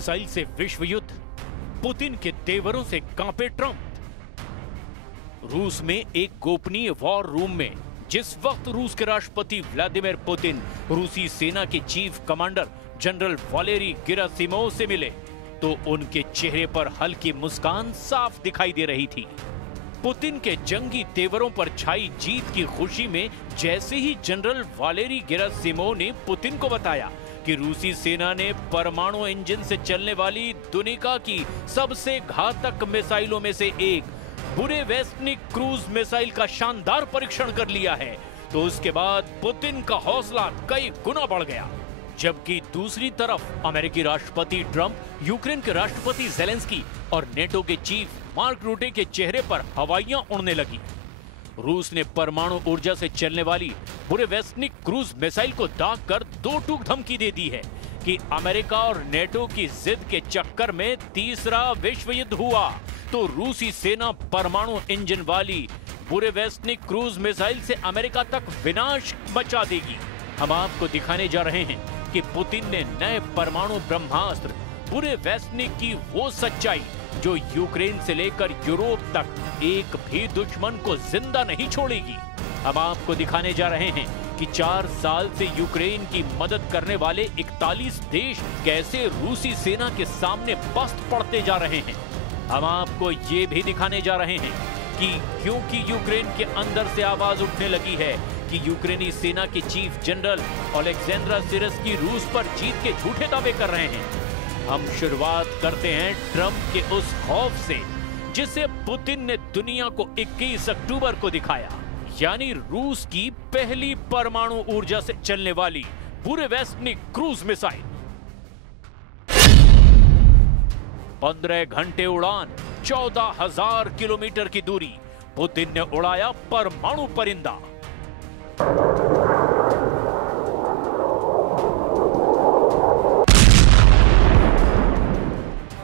Missile से विश्व युद्ध, पुतिन के तेवरों से कांपे ट्रंप। रूस में एक गोपनीय वॉर रूम में जिस वक्त रूस के राष्ट्रपति व्लादिमीर पुतिन रूसी सेना के chief commander general Valery Gerasimov से मिले तो उनके चेहरे पर हल्की मुस्कान साफ दिखाई दे रही थी। पुतिन के जंगी तेवरों पर छाई जीत की खुशी में जैसे ही जनरल वालेरी गेरासिमोव ने पुतिन को बताया कि रूसी सेना ने परमाणु इंजन से चलने वाली दुनिया की सबसे घातक मिसाइलों में से एक बुरेवेस्टनिक क्रूज मिसाइल का शानदार परीक्षण कर लिया है, तो उसके बाद पुतिन का हौसला कई गुना बढ़ गया। जबकि दूसरी तरफ अमेरिकी राष्ट्रपति ट्रंप, यूक्रेन के राष्ट्रपति ज़ेलेंस्की और नेटो के चीफ मार्क रूटे के चेहरे पर हवाइयां उड़ने लगी। रूस ने परमाणु ऊर्जा से चलने वाली बुरेवेस्टनिक क्रूज मिसाइल को दाग कर दो टूक धमकी दे दी है कि अमेरिका और नेटो की जिद के चक्कर में तीसरा विश्व युद्ध हुआ तो रूसी सेना परमाणु इंजन वाली बुरेवेस्टनिक क्रूज मिसाइल से अमेरिका तक विनाश मचा देगी। हम आपको दिखाने जा रहे हैं कि पुतिन ने नए परमाणु ब्रह्मास्त्र बुरेवेस्टनिक की वो सच्चाई जो यूक्रेन से लेकर यूरोप तक एक भी दुश्मन को जिंदा नहीं छोड़ेगी। हम आपको दिखाने जा रहे हैं कि 4 साल से यूक्रेन की मदद करने वाले 41 देश कैसे रूसी सेना के सामने पस्त पड़ते जा रहे हैं। हम आपको ये भी दिखाने जा रहे हैं कि क्योंकि यूक्रेन के अंदर से आवाज उठने लगी है कि यूक्रेनी सेना के चीफ जनरल ओलेक्जेंड्र सिरस्की रूस पर जीत के झूठे दावे कर रहे हैं। हम शुरुआत करते हैं ट्रंप के उस खौफ से जिसे पुतिन ने दुनिया को 21 अक्टूबर को दिखाया, यानी रूस की पहली परमाणु ऊर्जा से चलने वाली बुरेवेस्टनिक क्रूज मिसाइल। 15 घंटे उड़ान, 14,000 किलोमीटर की दूरी, पुतिन ने उड़ाया परमाणु परिंदा।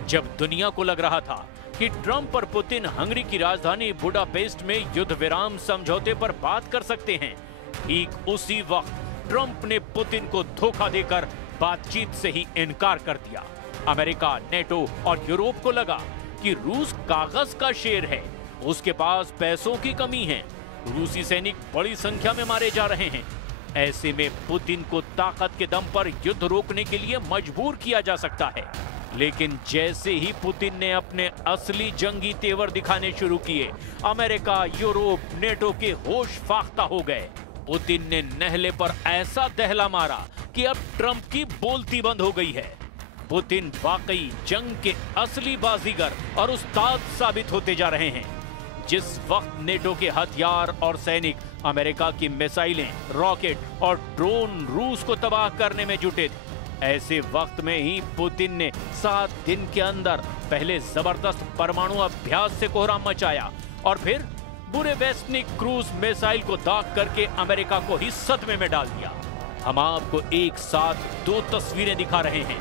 जब दुनिया को लग रहा था कि ट्रंप और पुतिन हंगरी की राजधानी बुडापेस्ट में युद्ध विराम समझौते पर बात कर सकते हैं, ठीक उसी वक्त ट्रंप ने पुतिन को धोखा देकर बातचीत से ही इनकार कर दिया। अमेरिका, नेटो और यूरोप को लगा कि रूस कागज का शेर है, उसके पास पैसों की कमी है, रूसी सैनिक बड़ी संख्या में मारे जा रहे हैं। ऐसे में पुतिन को ताकत के दम पर युद्ध रोकने के लिए मजबूर किया जा सकता है। लेकिन जैसे ही पुतिन ने अपने असली जंगी तेवर दिखाने शुरू किए, अमेरिका, यूरोप, नेटो के होश फाख्ता हो गए। पुतिन ने नहले पर ऐसा दहला मारा कि अब ट्रंप की बोलती बंद हो गई है। पुतिन वाकई जंग के असली बाजीगर और उस्ताद साबित होते जा रहे हैं। जिस वक्त नेटो के हथियार और सैनिक अमेरिका की मिसाइलें, रॉकेट और ड्रोन रूस को तबाह करने में जुटे थे, ऐसे वक्त में ही पुतिन ने 7 दिन के अंदर पहले जबरदस्त परमाणु अभ्यास से कोहराम मचाया और फिर बुरेवेस्टनिक क्रूज मिसाइल को दाग करके अमेरिका को ही सदमे में डाल दिया। हम आपको एक साथ 2 तस्वीरें दिखा रहे हैं,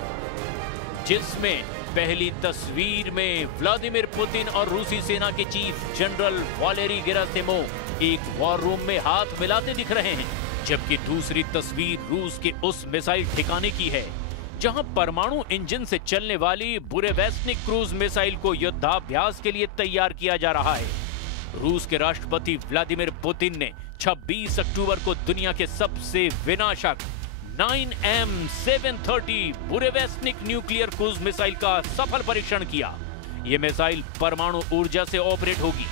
जिसमें पहली तस्वीर में व्लादिमीर पुतिन और रूसी सेना के चीफ जनरल वालेरी गेरासिमोव एक वॉर रूम में हाथ मिलाते दिख रहे हैं, जबकि दूसरी तस्वीर रूस के उस मिसाइल ठिकाने की है जहां परमाणु इंजन से चलने वाली बुरेवेस्टनिक क्रूज मिसाइल को युद्धाभ्यास के लिए तैयार किया जा रहा है। रूस के राष्ट्रपति व्लादिमीर पुतिन ने 26 अक्टूबर को दुनिया के सबसे विनाशक 9M730 Burevestnik nuclear cruise missile का सफल परीक्षण किया। यह मिसाइल परमाणु ऊर्जा से ऑपरेट होगी,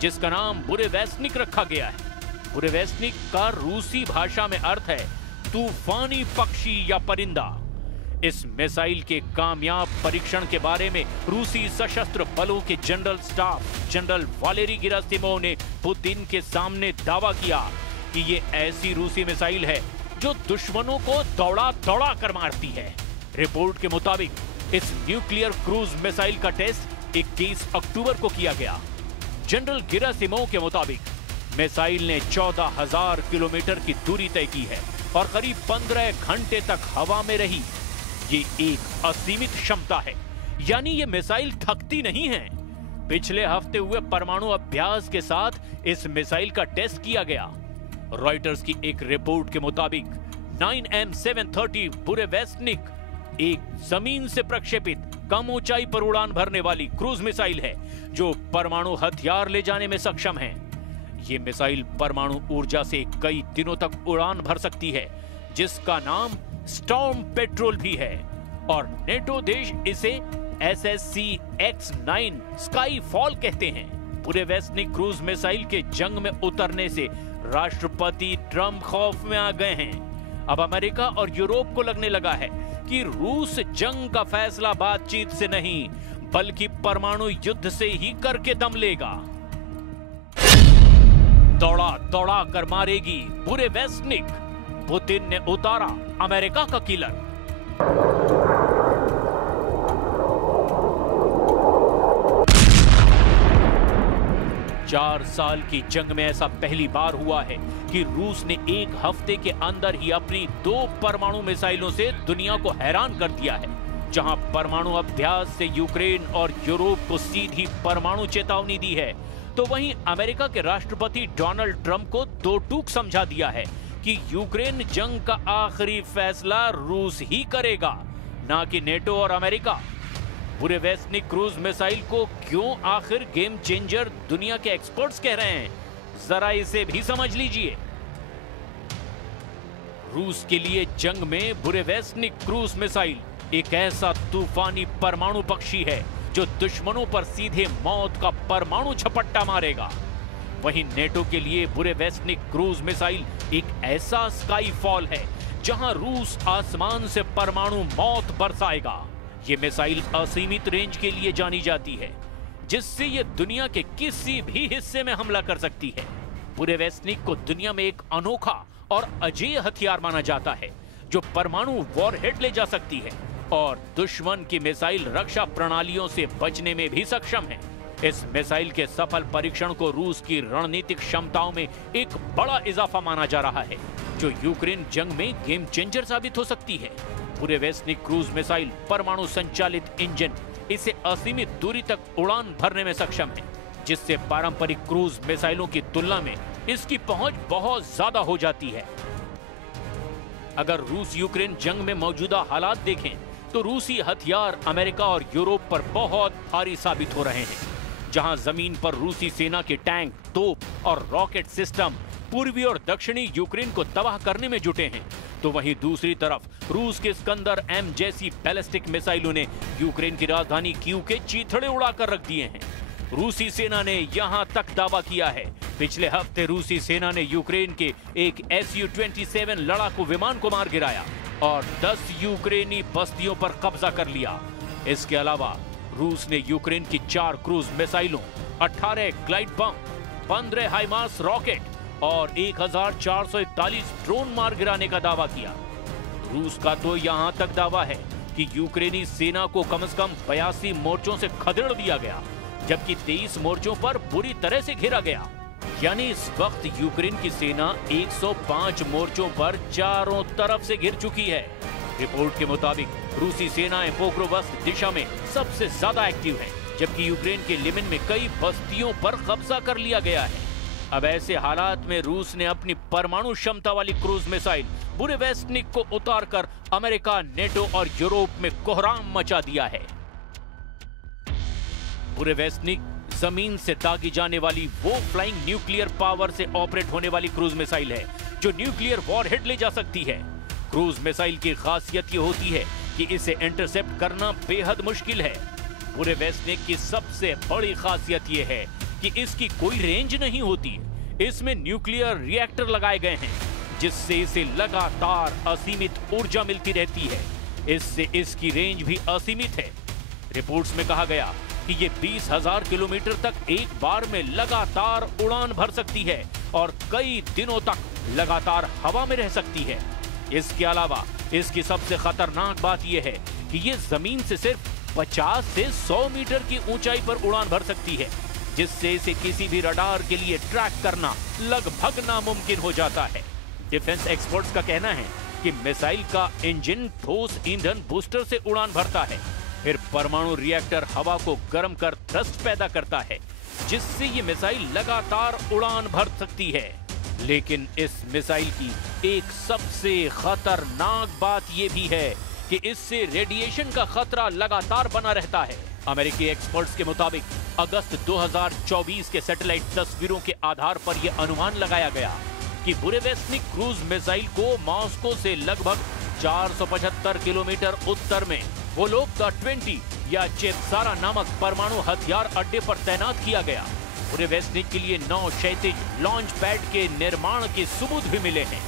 जिसका नाम बुरेवेस्टनिक रखा गया है। बुरेवेस्टनिक का रूसी भाषा में अर्थ है तूफानी पक्षी या परिंदा। इस मिसाइल के कामयाब परीक्षण के बारे में रूसी सशस्त्र बलों के general staff general Valery Gerasimov ने पुतिन के सामने दावा किया कि ये ऐसी रूसी मिसाइल है जो दुश्मनों को दौड़ा दौड़ा कर मारती है। रिपोर्ट के मुताबिक इस न्यूक्लियर क्रूज मिसाइल का टेस्ट 21 अक्टूबर को किया गया। जनरल गेरासिमोव के मुताबिक मिसाइल ने 14,000 किलोमीटर की दूरी तय की है और करीब 15 घंटे तक हवा में रही। ये एक असीमित क्षमता है, यानी ये मिसाइल थकती नहीं है। पिछले हफ्ते हुए परमाणु अभ्यास के साथ इस मिसाइल का टेस्ट किया गया। रॉयटर्स की एक रिपोर्ट के मुताबिक 9M730 बुरेवेस्टनिक एक जमीन से प्रक्षेपित कम ऊंचाई पर उड़ान भरने वाली क्रूज मिसाइल है जो परमाणु हथियार ले जाने में सक्षम है। ये मिसाइल परमाणु ऊर्जा से कई दिनों तक उड़ान भर सकती है, जिसका नाम स्टॉर्म पेट्रोल भी है और नेटो देश इसे SSC-X9 स्काई फॉल कहते हैं। पूरे वेस्टनिक क्रूज मिसाइल के जंग में उतरने से राष्ट्रपति ट्रंप खौफ में आ गए हैं। अब अमेरिका और यूरोप को लगने लगा है कि रूस जंग का फैसला बातचीत से नहीं बल्कि परमाणु युद्ध से ही करके दम लेगा। दौड़ा दौड़ा कर मारेगी पूरे वेस्टनिक, पुतिन ने उतारा अमेरिका का किलर। 4 साल की जंग में ऐसा पहली बार हुआ है कि रूस ने एक हफ्ते के अंदर ही अपनी 2 परमाणु मिसाइलों से दुनिया को हैरान कर दिया है। जहां परमाणु अभ्यास से यूक्रेन और यूरोप को सीधी परमाणु चेतावनी दी है, तो वहीं अमेरिका के राष्ट्रपति डोनाल्ड ट्रंप को 2 टूक समझा दिया है कि यूक्रेन जंग का आखिरी फैसला रूस ही करेगा, ना कि नेटो और अमेरिका। पूरे वेस्टनिक क्रूज मिसाइल को क्यों आखिर गेम चेंजर दुनिया के एक्सपर्ट्स कह रहे हैं, जरा इसे भी समझ लीजिए। रूस के लिए जंग में बुरे वेस्टनिक क्रूज मिसाइल एक ऐसा तूफानी परमाणु पक्षी है जो दुश्मनों पर सीधे मौत का परमाणु झपट्टा मारेगा। वहीं नेटो के लिए बुरे वेस्टनिक क्रूज मिसाइल एक ऐसा स्काई फॉल है जहां रूस आसमान से परमाणु मौत बरसाएगा। ये मिसाइल असीमित रेंज के लिए जानी जाती है, जिससे ये दुनिया के किसी भी हिस्से में हमला कर सकती है। पूरे वेस्टनिक को दुनिया में एक अनोखा और अजेय हथियार माना जाता है जो परमाणु वॉरहेड ले जा सकती है और दुश्मन की मिसाइल रक्षा प्रणालियों से बचने में भी सक्षम है। इस मिसाइल के सफल परीक्षण को रूस की रणनीतिक क्षमताओं में एक बड़ा इजाफा माना जा रहा है, जो यूक्रेन जंग में गेम चेंजर साबित हो सकती है। पूरे वेस्टनिक क्रूज मिसाइल परमाणु संचालित इंजन इसे असीमित दूरी तक उड़ान भरने में सक्षम है, जिससे पारंपरिक क्रूज मिसाइलों की तुलना में इसकी पहुंच बहुत ज्यादा हो जाती है। अगर रूस यूक्रेन जंग में मौजूदा हालात देखें तो रूसी हथियार अमेरिका और यूरोप पर बहुत भारी साबित हो रहे हैं। जहां जमीन पर रूसी सेना के टैंक, तोप और रॉकेट सिस्टम पूर्वी और दक्षिणी यूक्रेन को तबाह करने में जुटे हैं, तो वहीं दूसरी तरफ रूस के स्कंदर M जैसी बैलिस्टिक मिसाइलों ने यूक्रेन की राजधानी कीव के चीथड़े उड़ाकर रख दिए हैं। रूसी सेना ने यहां तक दावा किया है, पिछले हफ्ते रूसी सेना ने यूक्रेन के एक Su-27 लड़ाकू विमान को मार गिराया और 10 यूक्रेनी बस्तियों पर कब्जा कर लिया। इसके अलावा रूस ने यूक्रेन की 4 क्रूज मिसाइलों, 18 ग्लाइड बम, 15 हाइमार्स रॉकेट और 1441 ड्रोन मार गिराने का दावा किया। रूस का तो यहां तक दावा है कि यूक्रेनी सेना को कम से कम 82 मोर्चों से खदेड़ दिया गया, जबकि 23 मोर्चों पर बुरी तरह से घेरा गया। यानी इस वक्त यूक्रेन की सेना 105 मोर्चों पर चारों तरफ से घिर चुकी है। रिपोर्ट के मुताबिक रूसी सेनाएं पोक्रोवस्क दिशा में सबसे ज्यादा एक्टिव हैं, जबकि यूक्रेन के लिमन में कई बस्तियों पर कब्जा कर लिया गया है। अब ऐसे हालात में रूस ने अपनी परमाणु क्षमता वाली क्रूज मिसाइल बुरे वेस्टनिक को उतारकर अमेरिका, नेटो और यूरोप में कोहराम मचा दिया है। बुरे वेस्टनिक जमीन से दागी जाने वाली वो फ्लाइंग न्यूक्लियर पावर से ऑपरेट होने वाली क्रूज मिसाइल है जो न्यूक्लियर वॉरहेड ले जा सकती है। क्रूज मिसाइल की खासियत ये होती है कि इसे इंटरसेप्ट करना बेहद मुश्किल है। बुरे वेस्टनिक की सबसे बड़ी खासियत ये है कि इसकी कोई रेंज नहीं होती। इसमें न्यूक्लियर रिएक्टर लगाए गए हैं, जिससे इसे लगातार असीमित ऊर्जा मिलती रहती है। इससे इसकी रेंज भी असीमित है। रिपोर्ट्स में कहा गया कि ये 20,000 किलोमीटर तक एक बार में लगातार उड़ान भर सकती है और कई दिनों तक लगातार हवा में रह सकती है। इसके अलावा इसकी सबसे खतरनाक बात यह है कि ये जमीन से सिर्फ 50 से 100 मीटर की ऊंचाई पर उड़ान भर सकती है, जिससे इसे किसी भी रडार के लिए ट्रैक करना लगभग नामुमकिन हो जाता है। डिफेंस एक्सपर्ट्स का कहना है कि मिसाइल का इंजन ठोस ईंधन बूस्टर से उड़ान भरता है, फिर परमाणु रिएक्टर हवा को गर्म कर थ्रस्ट पैदा करता है, जिससे ये मिसाइल लगातार उड़ान भर सकती है। लेकिन इस मिसाइल की एक सबसे खतरनाक बात यह भी है कि इससे रेडिएशन का खतरा लगातार बना रहता है। अमेरिकी एक्सपर्ट्स के मुताबिक अगस्त 2024 के सैटेलाइट तस्वीरों के आधार पर यह अनुमान लगाया गया कि बुरेवेस्निक क्रूज मिसाइल को मॉस्को से लगभग 475 किलोमीटर उत्तर में वोलोगा 20 या चेपसारा नामक परमाणु हथियार अड्डे पर तैनात किया गया। बुरेवेस्निक के लिए 9 क्षैतिज लॉन्च पैड के निर्माण के सबूत भी मिले हैं।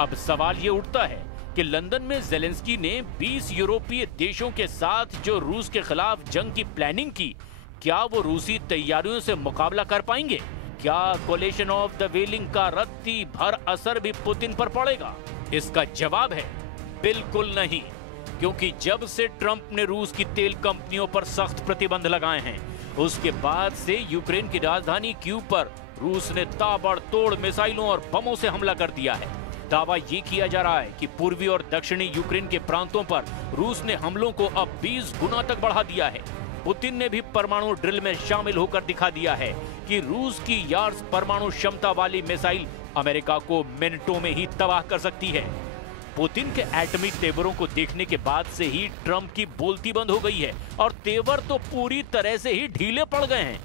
अब सवाल ये उठता है कि लंदन में ज़ेलेंस्की ने 20 यूरोपीय देशों के साथ जो रूस के खिलाफ जंग की प्लानिंग की, क्या वो रूसी तैयारियों से मुकाबला कर पाएंगे? क्या कोलिशन ऑफ द विलिंग का रत्ती भर असर भी पुतिन पर पड़ेगा? इसका जवाब है बिल्कुल नहीं, क्योंकि जब से ट्रंप ने रूस की तेल कंपनियों पर सख्त प्रतिबंध लगाए हैं, उसके बाद से यूक्रेन की राजधानी कीव पर रूस ने ताबड़तोड़ मिसाइलों और बमों से हमला कर दिया है। दावा ये किया जा रहा है कि पूर्वी और दक्षिणी यूक्रेन के प्रांतों पर रूस ने हमलों को अब 20 गुना तक बढ़ा दिया है। पुतिन ने भी परमाणु ड्रिल में शामिल होकर दिखा दिया है कि रूस की यार्स परमाणु क्षमता वाली मिसाइल अमेरिका को मिनटों में ही तबाह कर सकती है। पुतिन के एटमी तेवरों को देखने के बाद से ही ट्रंप की बोलती बंद हो गई है और तेवर तो पूरी तरह से ही ढीले पड़ गए हैं।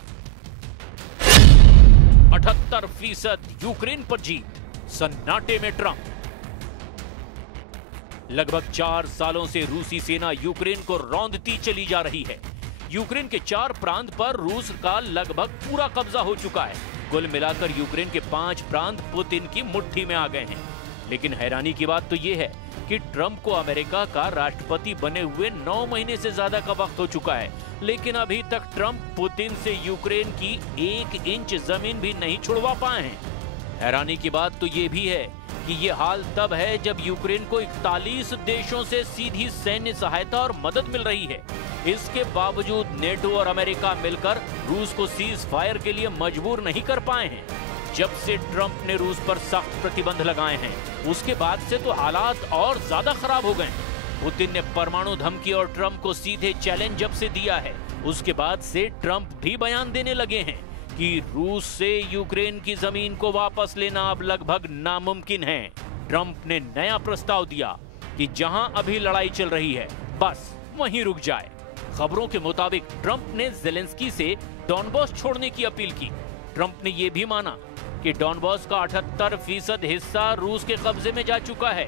78% यूक्रेन पर जीत, सन्नाटे में ट्रंप। लगभग 4 सालों से रूसी सेना यूक्रेन को रौंदती चली जा रही है। यूक्रेन के 4 प्रांत पर रूस का लगभग पूरा कब्जा हो चुका है। कुल मिलाकर यूक्रेन के 5 प्रांत पुतिन की मुट्ठी में आ गए हैं। लेकिन हैरानी की बात तो यह है कि ट्रंप को अमेरिका का राष्ट्रपति बने हुए 9 महीने से ज्यादा का वक्त हो चुका है, लेकिन अभी तक ट्रंप पुतिन से यूक्रेन की 1 इंच जमीन भी नहीं छुड़वा पाए हैं। हैरानी की बात तो ये भी है कि ये हाल तब है जब यूक्रेन को 41 देशों से सीधी सैन्य सहायता और मदद मिल रही है। इसके बावजूद नेटो और अमेरिका मिलकर रूस को सीज फायर के लिए मजबूर नहीं कर पाए हैं। जब से ट्रंप ने रूस पर सख्त प्रतिबंध लगाए हैं, उसके बाद से तो हालात और ज्यादा खराब हो गए। पुतिन ने परमाणु धमकी और ट्रंप को सीधे चैलेंज जब से दिया है, उसके बाद से ट्रंप भी बयान देने लगे हैं कि रूस से यूक्रेन की जमीन को वापस लेना अब लगभग नामुमकिन है। ट्रंप ने नया प्रस्ताव दिया कि जहां अभी लड़ाई चल रही है, बस वहीं रुक जाए। खबरों के मुताबिक ट्रंप ने ज़ेलेंस्की से डॉनबॉस छोड़ने की अपील की। ट्रंप ने यह भी माना कि डॉनबॉस का 78% हिस्सा रूस के कब्जे में जा चुका है।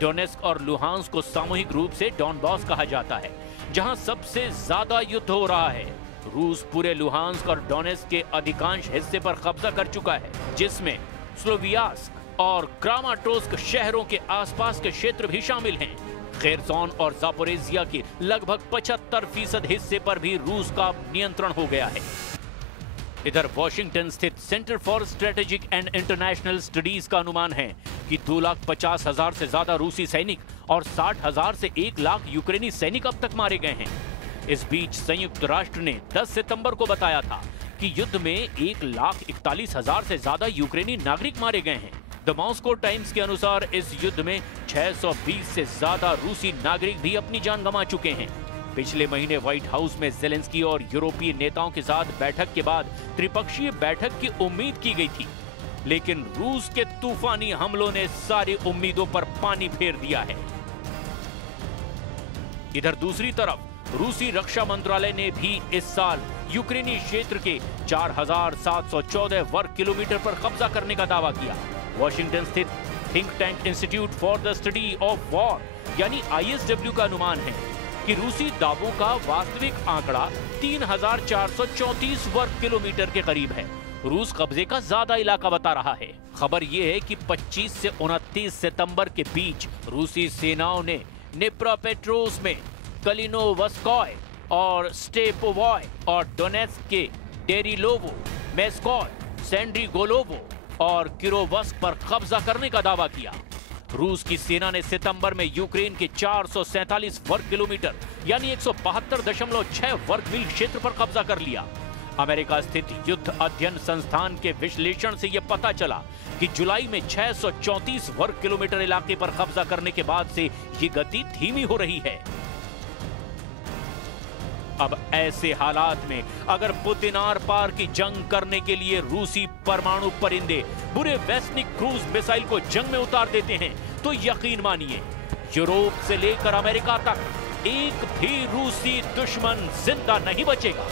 डोनेस्क और लुहांस्क को सामूहिक रूप से डॉनबॉस कहा जाता है, जहां सबसे ज्यादा युद्ध हो रहा है। रूस पूरे लुहांस्क और डोनेस्क के अधिकांश हिस्से पर कब्जा कर चुका है, जिसमें स्लोवियास्क और क्रामाटोर्स्क शहरों के आसपास के क्षेत्र भी शामिल हैं। खेरसोन और जापोरेजिया के लगभग 75% हिस्से पर भी रूस का नियंत्रण हो गया है। इधर वॉशिंगटन स्थित centre for strategic and international studies का अनुमान है कि 2,50,000 से ज्यादा रूसी सैनिक और 60,000 से 1 लाख यूक्रेनी सैनिक अब तक मारे गए हैं। इस बीच संयुक्त राष्ट्र ने 10 सितंबर को बताया था कि युद्ध में 1,41,000 से ज्यादा यूक्रेनी नागरिक मारे गए हैं। द मॉस्को टाइम्स के अनुसार इस युद्ध में 620 से ज्यादा रूसी नागरिक भी अपनी जान गंवा चुके हैं। पिछले महीने व्हाइट हाउस में ज़ेलेंस्की और यूरोपीय नेताओं के साथ बैठक के बाद त्रिपक्षीय बैठक की उम्मीद की गई थी, लेकिन रूस के तूफानी हमलों ने सारी उम्मीदों पर पानी फेर दिया है। इधर दूसरी तरफ रूसी रक्षा मंत्रालय ने भी इस साल यूक्रेनी क्षेत्र के 4,714 वर्ग किलोमीटर पर कब्जा करने का दावा किया। वॉशिंगटन स्थित think tank institute for the study of war यानी ISW का अनुमान है कि रूसी दावों का वास्तविक आंकड़ा 3,434 वर्ग किलोमीटर के करीब है। रूस कब्जे का ज्यादा इलाका बता रहा है। खबर यह है कि 25 से 29 सितंबर के बीच रूसी सेनाओं ने निप्रोपेट्रोव्स्क में कलिनोवस्कोय और स्टेपोवॉय और डोनेत्स्क के डेरिलोवो, मेस्कोय, सेंड्रिगोलोवो और किरोवस्क पर कब्जा करने का दावा किया। रूस की सेना ने सितंबर में यूक्रेन के 447 वर्ग किलोमीटर यानी 172.6 वर्ग मील क्षेत्र पर कब्जा कर लिया। अमेरिका स्थित युद्ध अध्ययन संस्थान के विश्लेषण से यह पता चला कि जुलाई में 634 वर्ग किलोमीटर इलाके पर कब्जा करने के बाद से ये गति धीमी हो रही है। अब ऐसे हालात में अगर पुतिन आर पार की जंग करने के लिए रूसी परमाणु परिंदे बुरेवेस्निक क्रूज मिसाइल को जंग में उतार देते हैं तो यकीन मानिए यूरोप से लेकर अमेरिका तक एक भी रूसी दुश्मन जिंदा नहीं बचेगा।